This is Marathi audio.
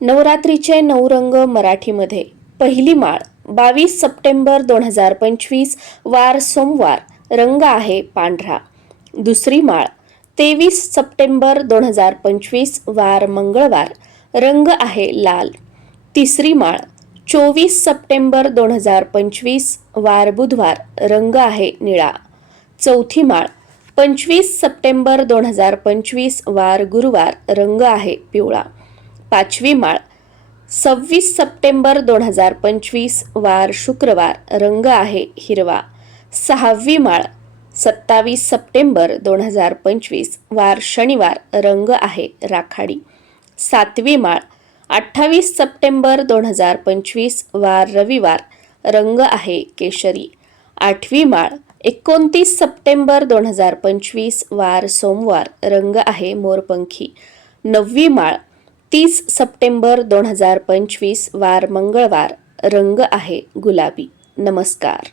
नवरात्रीचे नऊ रंग मराठीमध्ये. पहिली माळ बावीस सप्टेंबर दोन हजार पंचवीस वार सोमवार रंग आहे पांढरा. दुसरी माळ तेवीस सप्टेंबर दोन हजार पंचवीस वार मंगळवार रंग आहे लाल. तिसरी माळ चोवीस सप्टेंबर दोन हजार पंचवीस वार बुधवार रंग आहे निळा. चौथी माळ पंचवीस सप्टेंबर दोन हजार पंचवीस वार गुरुवार रंग आहे पिवळा. पाचवी माळ. सव्वीस सप्टेंबर दोन हजार पंचवीस वार शुक्रवार रंग आहे हिरवा. सहावी माळ. सत्तावीस सप्टेंबर दोन हजार पंचवीस वार शनिवार रंग आहे राखाडी. सातवी माळ. अठ्ठावीस सप्टेंबर दोन हजार पंचवीस वार रविवार रंग आहे केशरी. आठवी माळ. एकोणतीस सप्टेंबर दोन हजार पंचवीस वार सोमवार रंग आहे मोरपंखी. नववी माळ. तीस सप्टेंबर दोन हजार पंचवीस वार मंगळवार. रंग आहे गुलाबी. नमस्कार.